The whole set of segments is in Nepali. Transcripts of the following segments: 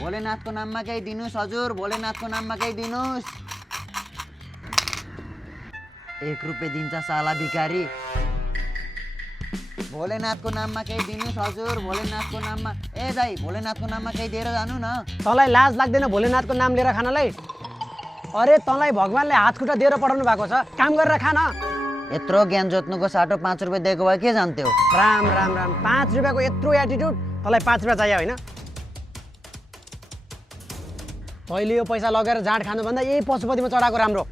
भोलेनाथको नाममा केही दिनुस् हजुर, भोलेनाथको नाममा केही दिनुस्। 1 रुपैयाँ दिन्छ साला भिखारी। भोलेनाथको नाममा केही दिनुस् हजुर, भोलेनाथको नाममा। ए दाइ, भोलेनाथको नाममा केही दिएर जानु न। तँलाई लाज लाग्दैन भोलेनाथको नाम लिएर खानलाई? अरे तँलाई भगवानले हात खुट्टा दिएर पठाउनु भएको छ, काम गरेर खान। यत्रो ज्ञान जोत्नुको साटो 5 रुपैयाँ दिएको भए के जान्थ्यौ? राम राम राम, 5 रुपियाँको यत्रो एटिट्युड। तँलाई 5 रुपियाँ चाहियो होइन? तैँले यो पैसा लगेर जाँड खानुभन्दा यही पशुपतिमा चढाएको राम्रो।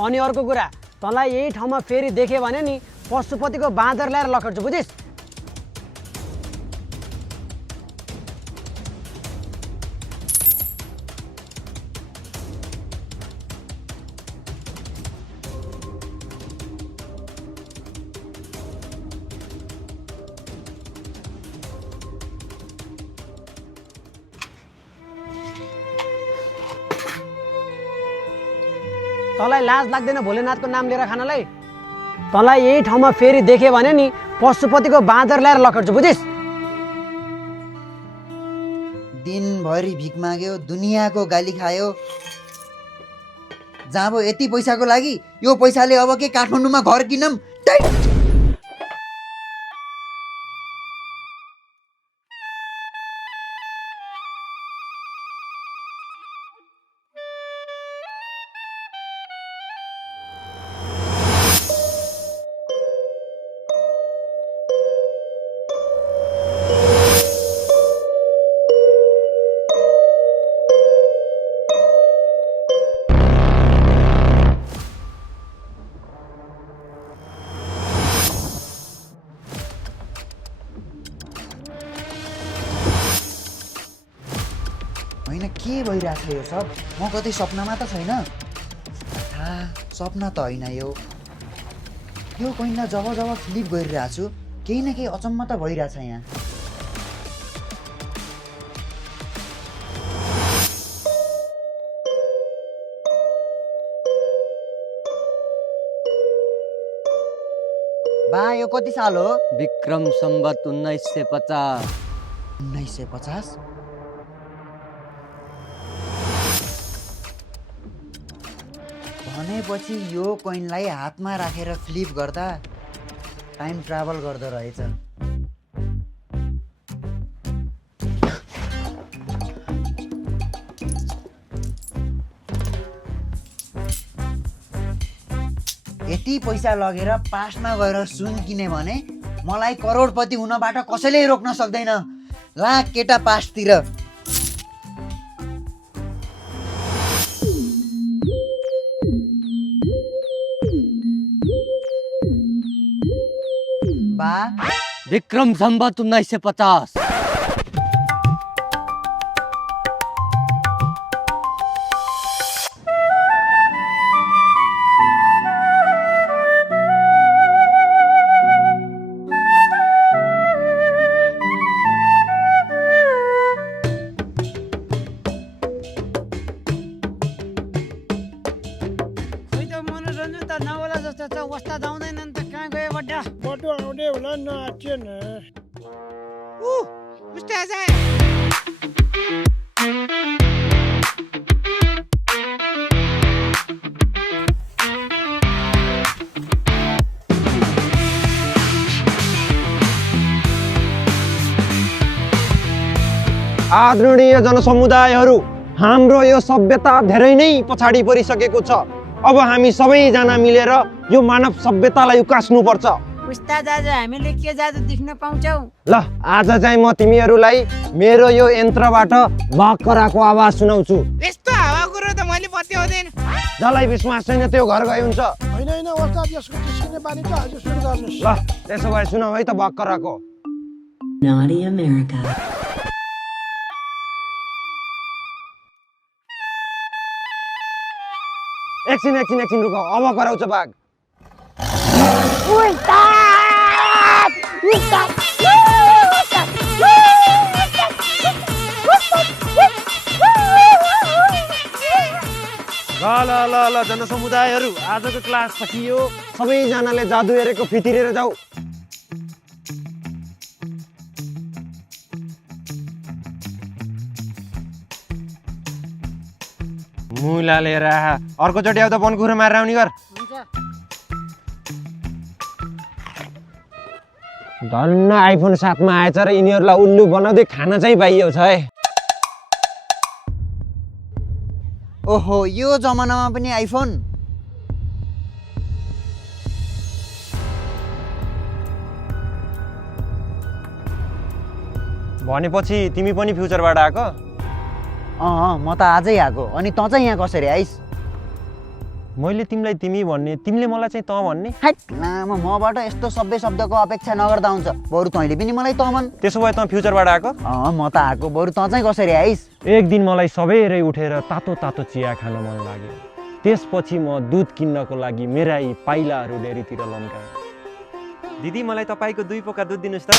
अनि अर्को कुरा, तँलाई यही ठाउँमा फेरि देख्यो भने नि पशुपतिको बाँदर ल्याएर लखेट्छु, बुझिस्? तँलाई लाज लाग्दैन भोलेनाथको नाम लिएर खानलाई? तँलाई यही ठाउँमा फेरि देख्यो भने नि पशुपतिको बाँदर ल्याएर लखेट्छु, बुझिस्? दिनभरि भिख माग्यो, दुनियाँको गाली खायो। जाबो यति पैसाको लागि? यो पैसाले अब के काठमाडौँमा घर किनौँ? होइन, के भइरहेछ यो सब? म कतै सपनामा त छैन? सपना त होइन यो। कहिँला जब जब फ्लिप गरिरहेको छु केही न केही अचम्म त भइरहेछ यहाँ। बा, यो कति साल हो? विक्रम सम्वत 1950। 1950? भनेपछि यो कोइनलाई हातमा राखेर फ्लिप गर्दा टाइम ट्राभल गर्दो रहेछ। यति पैसा लगेर पास्टमा गएर सुन किने भने मलाई करोडपति हुनबाट कसैले रोक्न सक्दैन। ला केटा पास्टतिर। बा, विक्रम सम्वत 1950। मनोरञ्जन त नहोला जस्तो छ, वस्ता जाउँदैन नि त। कहाँ गयो बड्डा? बटो आउने होला नाच्यो न। उस्ताद आदरणीय जनसमुदायहरू, हाम्रो यो सभ्यता धेरै नै पछाडि परिसकेको छ। अब हामी सबैजना मिलेर यो मानव सभ्यतालाई उकास्नुपर्छ। उस्ताद आज हामीले के जादु देख्न पाउँछौ? ल, आज चाहिँ म तिमीहरूलाई मेरो यो यन्त्रबाट बकराको आवाज सुनाउँछु। यस्तो हावा कुरो त मैले पत्याउँदैन। जसलाई विश्वास छैन त्यो घर गए हुन्छ। होइन होइन उस्ताद, यसको चिस्किने बानी त आज सुरु गर्नुहोस्। ल, त्यसो भए सुनाऊ है त बकराको। Naughty America. एकछिन रुक, अब कराउँछ बाघ। ल जनसमुदायहरू, आजको क्लास सकियो। सबैजनाले जादु हेरेको फितिरेर जाऊ। मुला लिएर अर्कोचोटि आउँदा बनकुखुरो मारेर आउने गर धन्न आइफोन 7 मा आएछ र यिनीहरूलाई उल्लु बनाउँदै खाना चाहिँ पाइयो छ है। ओहो यो जमानामा पनि आइफोन। भनेपछि तिमी पनि फ्युचरबाट आएको? म त आजै आएको। अनि तँ चाहिँ यहाँ कसरी आइस? मैले तिमीलाई तिमी भन्ने, तिमीले मलाई चाहिँ तँ भन्ने। हैट लामा, मबाट यस्तो सभ्य शब्दको अपेक्षा नगर्दा हुन्छ। बरु तैँले पनि मलाई तँ भन्। त्यसो भए तँ फ्युचरबाट आएको? म त आएको। बरु तँ चाहिँ कसरी आइस? एक दिन मलाई सबेरै उठेर तातो तातो चिया खान मन लाग्यो। त्यसपछि म दुध किन्नको लागि मेरा यी पाइलाहरू डेरीतिर लम्काएँ। दिदी मलाई तपाईँको 2 पोका दुध दिनुहोस् त।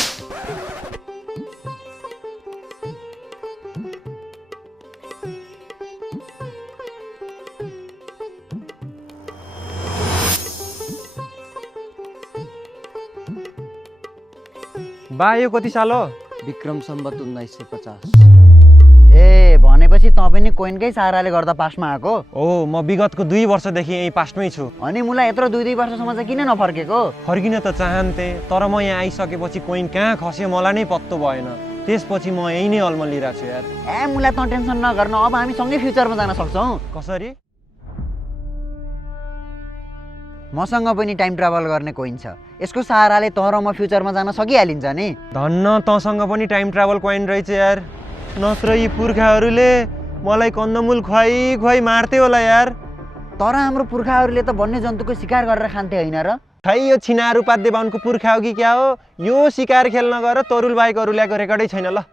बा यो कति साल हो? विक्रम सम्बत 1950। ए भनेपछि तँ पनि कोइनकै सहाराले गर्दा पासमा आएको? ओ म विगतको 2 वर्षदेखि यही पासमै छु। अनि मलाई यत्रो 2 वर्षसम्म चाहिँ किन नफर्केको? फर्किन त चाहन्थे, तर म यहाँ आइसकेपछि कोइन कहाँ खस्यो मलाई नै पत्तो भएन। त्यसपछि म यही नै अल्मलिरहेको छु यार। ए मुला तँ टेन्सन नगर्न, अब हामी सँगै फ्युचरमा जान सक्छौँ। कसरी? मसँग पनि टाइम ट्राभल गर्ने कोइन छ। यसको सहाराले तँ र म फ्युचरमा जान सकिहालिन्छ नि। धन्न तँसँग पनि टाइम ट्राभल कोइन रहेछ यार। नत्र यी पुर्खाहरूले मलाई कन्दमूल खुवाई खुवाई मार्थे होला यार। तर हाम्रो पुर्खाहरूले त वन्यजन्तुको शिकार गरेर खान्थे होइन र? खै यो छिनार उपाध्याय बाहुनको पुर्खा हो कि क्या हो? यो शिकार खेल्न गएर तरुल बाहेक अरू ल्याएको रेकर्डै छैन ल।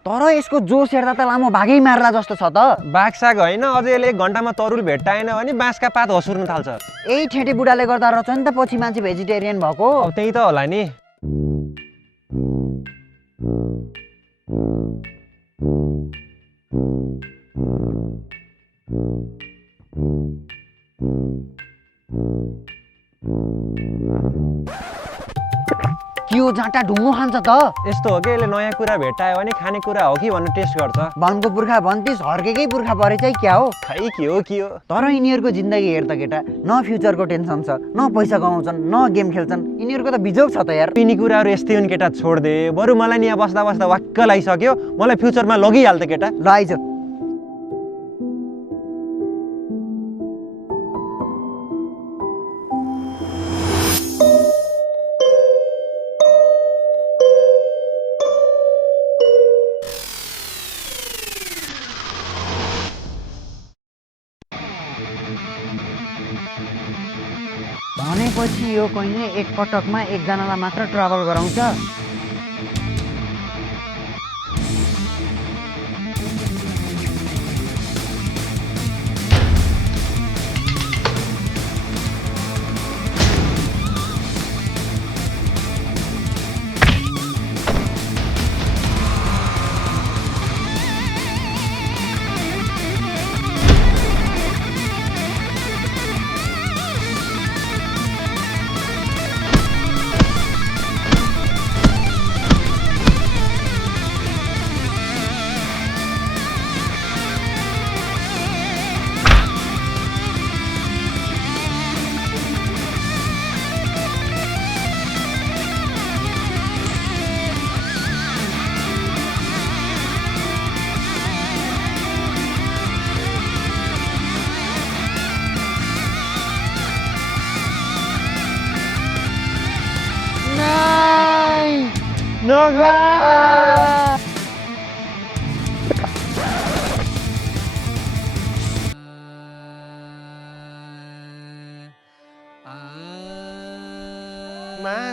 तर यसको जोस हेर्दा त लामो भागै मार्ला जस्तो छ त। बाघसाग होइन, अझै यसले 1 घन्टामा तरुल भेट्टाएन भने बाँसका पात हसुर्न थाल्छ। यही ठेटी बुढाले गर्दा रहेछ नि त पछि मान्छे भेजिटेरियन भएको। अब त्यही त होला नि। के हो जाँटा ढुङ्गो खान्छ त? यस्तो हो कि यसले नयाँ कुरा भेट्टायो भने खाने कुरा हो कि भनेर टेस्ट गर्छ। बाहुनको पुर्खा भन्तिस, हर्केकै पुर्खा परे चाहिँ क्या हो? खै के हो के हो। तर यिनीहरूको जिन्दगी हेर त केटा, न फ्युचरको टेन्सन छ, न पैसा कमाउँछन्, न गेम खेल्छन्। यिनीहरूको त बिजोग छ त यार। यिनी कुराहरू यस्तै हुन् केटा, छोड्दे। बरु मलाई नि यहाँ बस्दा बस्दा वाक्क लागिसक्यो, मलाई फ्युचरमा लगिहाल्छ केटा। ल आइज। भनेपछि यो कोइनले एक पटकमा एकजनालाई मात्र ट्राभल गराउँछ।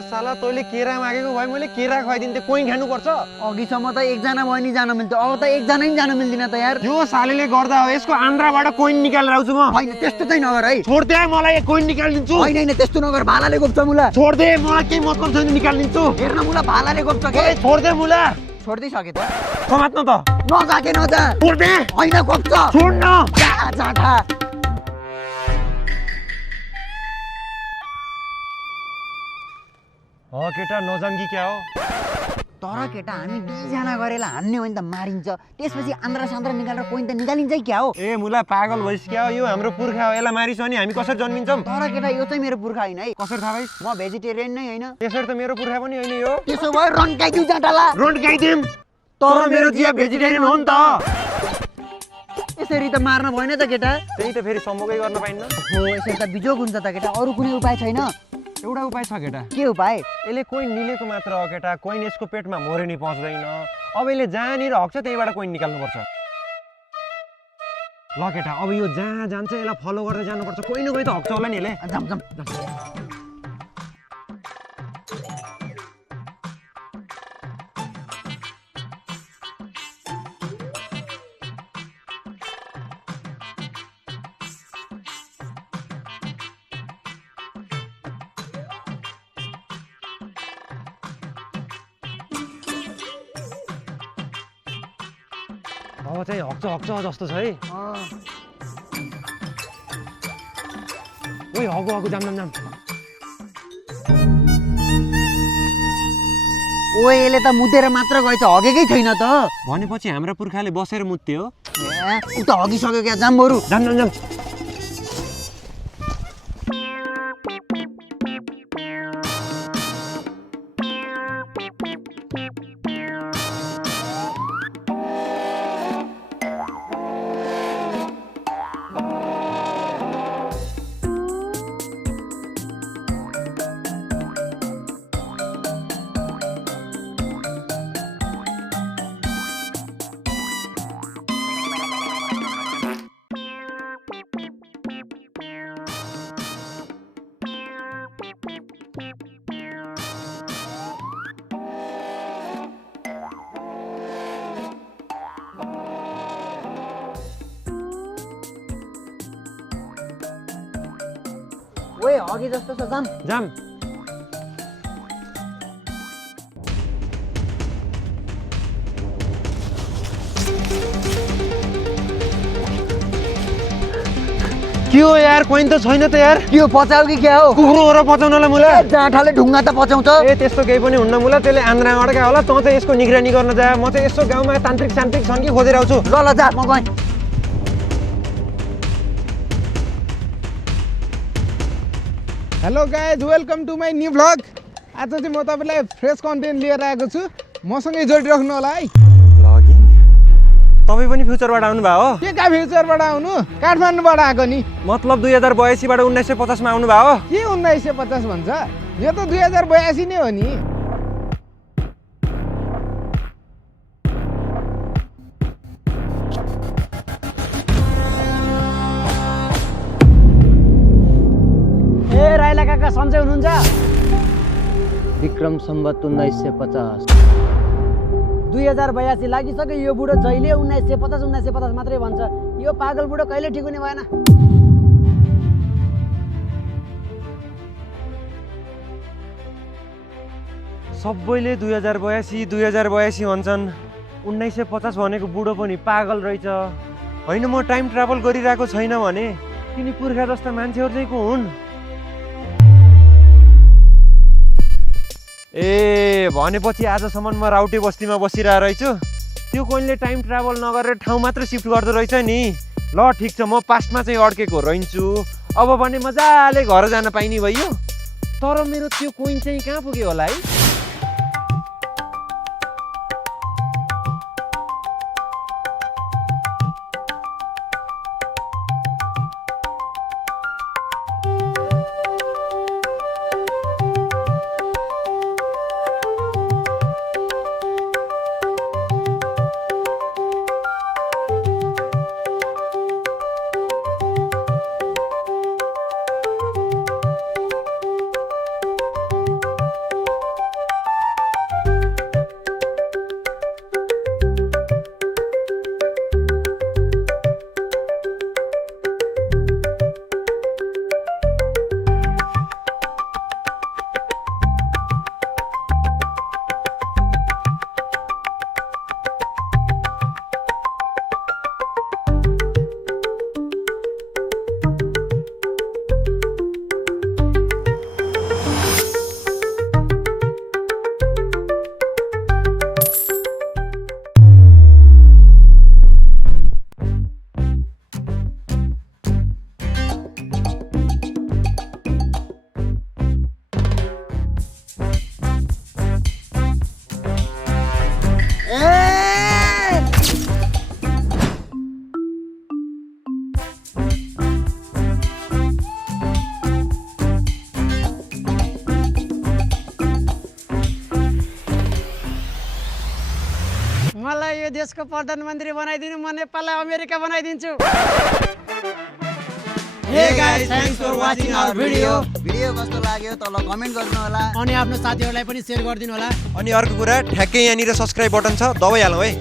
साला तैँले केरा मागेको भए मैले केरा खुवाइदिन्थेँ, कोइन खानुपर्छ। अघिसम्म त एकजना भयो नि जान मिल्थ्यो, अब त एकजना नि जान मिल्दिन त यार। यो सालेले गर्दा हो, यसको आन्द्राबाट कोइन निकालेर आउँछु म। होइन त्यस्तो चाहिँ नगर है। छोड्दे मलाई, कोइन निकालिदिन्छु। होइन होइन त्यस्तो नगर, भालाले गोप्छ मुला। छोड्दे, मलाई केही मतलब छैन, निकालिदिन्छु। हेर्न मुला भालाले गोप्छ के। छोड्दे मुला। छोड्दिसके त। समात्न त। नजा के नजा। छोड्दे। होइन गोप्छ। छोड्न। जाँठा। केटा नजाम कि क्या हो? तर केटा हामी 2 जना गरेर हान्ने हो भने त मारिन्छ त्यसपछि आन्द्रा सान्द्रा निकालेर कोइन त निकालिन्छ क्या हो ए मुला पागल भइस क्या हो यो हाम्रो पुर्खा हो यसलाई मारिस अनि हामी कसरी जन्मिन्छौँ तर केटा यो चाहिँ मेरो पुर्खा होइन है कसरी थाहा भइस म भेजिटेरियन नै होइन त्यसरी त मेरो पुर्खा पनि होइन यो त्यसो भए रन्काइदिउ जाँटाला रोड गाइदिम तर मेरो जिया भेजिटेरियन हो नि त यसरी त मार्न भएन त केटा त्यही त फेरि सम्भोगै गर्न पाइन्न हो यसरी त बिजोग हुन्छ त केटा अरू कुनै उपाय छैन एउटा उपाय छ केटा के उपाय यसले कोइन निलेको मात्र हो केटा कोइन यसको पेटमा मोरे नि पस्दैन अब यसले जहाँनिर हक्छ त्यहीबाट कोइन निकाल्नुपर्छ ल केटा अब यो जहाँ जान्छ यसलाई फलो गर्दै जानुपर्छ कोही न कोही त हक्छ होला नि यसले जाम जाम अब चाहिँ हक्छ हक्छ जस्तो छ है ओइ हगु हगु जाम जाम जाम ओ यसले त मुतेर मात्र गएछ हगेकै छैन त भनेपछि हाम्रो पुर्खाले बसेर मुत्यो ऊ त हगिसक्यो क्या जाम बरु जाम जाम जाम ओए हगी जस्तो छ जाम जाम के हो यार कोइन त छैन त यार के हो पचाउ कि क्या हो कुखुरो हो र पचाउनलाई मुला जाँठाले ढुङ्गा त पचाउँछ ए त्यस्तो केही पनि हुन्न मुला त्यसले आन्द्रा अड्का होला तँ चाहिँ यसको निगरानी गर्न जा म चाहिँ यसो गाउँमा तान्त्रिक सान्त्रिक छन् कि खोजेर आउँछु ल ल जा म गएँ hello guys welcome to my new vlog आज चाहिँ म तपाईँलाई फ्रेस कन्टेन्ट लिएर आएको छु मसँगै जोडिराख्नु होला है भ्लगिङ तपाईँ पनि फ्युचरबाट आउनुभयो हो के का फ्युचरबाट आउनु काठमाडौँबाट आएको नि मतलब 2082बाट 1950मा आउनुभयो हो के 1950 भन्छ यो त 2082 नै हो नि ए राइला काका सन्चै हुनुहुन्छ विक्रम सम्बत 1950 2082 लागिसक्यो यो बुढो जहिले 1950 मात्रै भन्छ यो पागल बुढो कहिले ठिक हुने भएन सबैले 2082 भन्छन् 1950 भनेको बुढो पनि पागल रहेछ होइन म टाइम ट्राभल गरिरहेको छैन भने तिनी पुर्खा जस्ता मान्छेहरू चाहिँ को हुन् ए भनेपछि आजसम्म म राउटे बस्तीमा बसिरहेको रहेछु त्यो कोइनले टाइम ट्राभल नगरेर ठाउँ मात्र सिफ्ट गर्दो रहेछ नि ल ठिक छ म पास्टमा चाहिँ अड्केको रहन्छु अब भने मजाले घर जान पाइने भइयो तर मेरो त्यो कोइन चाहिँ कहाँ पुग्यो होला है देशको प्रधानमन्त्री बनाइदिनु, म नेपाललाई अमेरिका बनाइदिन्छु। Hey guys, thanks for watching our video. Video कस्तो लाग्यो तल कमेन्ट गर्नु होला अनि आफ्नो साथीहरूलाई पनि सेयर गरिदिनु होला। अनि अर्को कुरा ठ्याक्कै यहाँनिर सब्स्क्राइब बटन छ, दबाइहालौँ है।